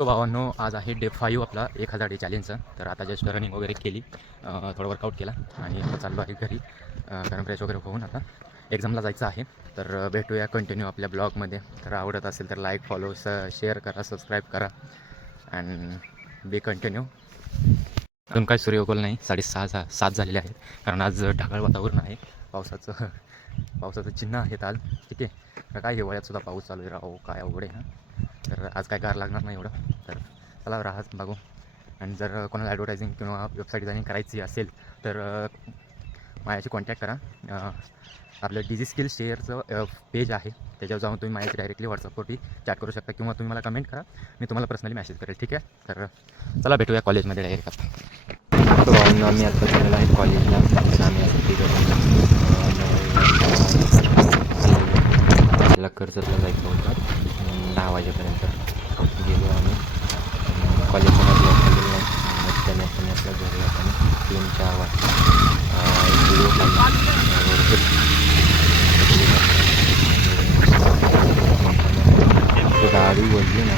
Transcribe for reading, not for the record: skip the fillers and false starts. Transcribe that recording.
तो भावांनो, आज आहे डे 5 आपला 1000 डे चॅलेंजचा. तर आता जस्ट रनिंग वगैरे केली, थोडं वर्कआउट केला आणि आता चाललो आहे घरी, कारण फ्रेश वगैरे होऊन आता एक्झामला जायचं आहे. तर भेटूया कंटिन्यू आपल्या ब्लॉगमध्ये. तर आवडत असेल तर लाईक, फॉलो, शेअर करा, सबस्क्राईब करा अँड बी कंटिन्यू. अजून काय सूर्य उगवला नाही, 6:30-7 झालेले आहेत, कारण आज ढगाळ वातावरण आहे. पावसाचं चिन्ह आहेत आज. ठीक आहे, तर काय हिवाळ्यातसुद्धा पाऊस चालू आहे राहो, काय अवघड आहे ना. तर आज काय गार लागणार नाही एवढं. तर चला राहाच बघू. आणि जर कोणाला ॲडव्हर्टायझिंग किंवा वेबसाईट डिझायनिंग करायची असेल तर माझ्याशी कॉन्टॅक्ट करा. आपलं डिजी स्किल शेअरचं पेज आहे, त्याच्यावर जाऊन तुम्ही माझ्याशी डायरेक्टली व्हॉट्सअपवरती चॅट करू शकता किंवा तुम्ही मला कमेंट करा, मी तुम्हाला पर्सनली मेसेज करेल. ठीक आहे, तर चला भेटूया कॉलेजमध्ये डायरेक्ट. आता तो भाऊंना आम्ही आता चाललेलो आहे कॉलेजला. आम्ही त्याला कर्जतला जायचं होतं. 10 वाजेपर्यंत गेलो आम्ही. कॉलेजच्या ब्लॉक गेलो नाही. त्याने आपण आपल्या घरी आपण 3-4 वाजता गाडी बोलली ना.